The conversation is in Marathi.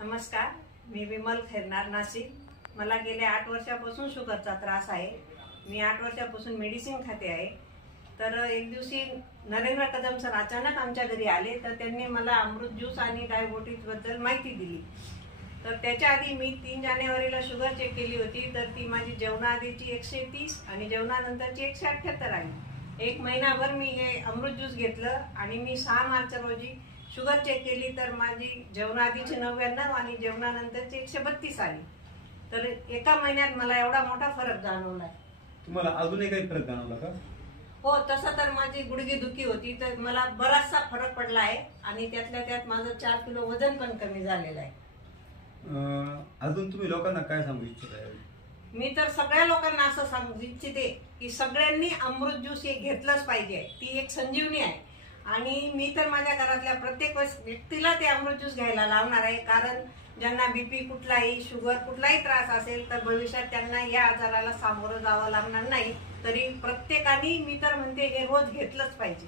नमस्कार, मी विमल खैरनार, नाशिक. मला गेल्या 8 वर्षापासून शुगरचा त्रास आहे. मी 8 वर्षापासून मेडिसिन खाते आहे. तर एक दिवशी नरेंद्र कदम सर अचानक आमच्या घरी आले, तर त्यांनी मला अमृत ज्यूस आणि डायबिटीजबद्दल माहिती दिली. तर त्याच्या आधी मी 3 जानेवारीला शुगर चेक केली होती, तर ती माझी जेवणाआधीची 130 आणि जेवणानंतरची 178 आली. 1 महिनाभर मी हे अमृत ज्यूस घेतलं आणि मी 6 मार्च रोजी शुगर चेक केली, तर माझी जेवणाआधीची 99 आणि जेवणानंतरची 132 आली. तर एका महिन्यात मला एवढा मोठा फरक जाणवलाय. तुम्हाला अजूनही काही फरक जाणवला का? हो, तसं तर माझी गुडघे दुखी होती, तर मला बराचसा फरक पडला आहे आणि त्यातल्या त्यात माझं 4 किलो वजन पण कमी झालेलं आहे. अजून तुम्ही लोकांना काय सांगू इच्छिता? मी तर सगळ्या लोकांना असं सांगू इच्छिते की सगळ्यांनी अमृत ज्यूस हे घेतलंच पाहिजे. ती एक संजीवनी आहे आणि मी तर माझ्या घरातल्या प्रत्येक व्यक्तीला ते अमृत ज्यूस घ्यायला लावणार आहे. कारण ज्यांना बीपी कुठलाही, शुगर कुठलाही त्रास असेल तर भविष्यात त्यांना या आजाराला सामोरं जावं लागणार नाही. तरी प्रत्येकाने, मी तर म्हणते, हे रोज घेतलंच पाहिजे.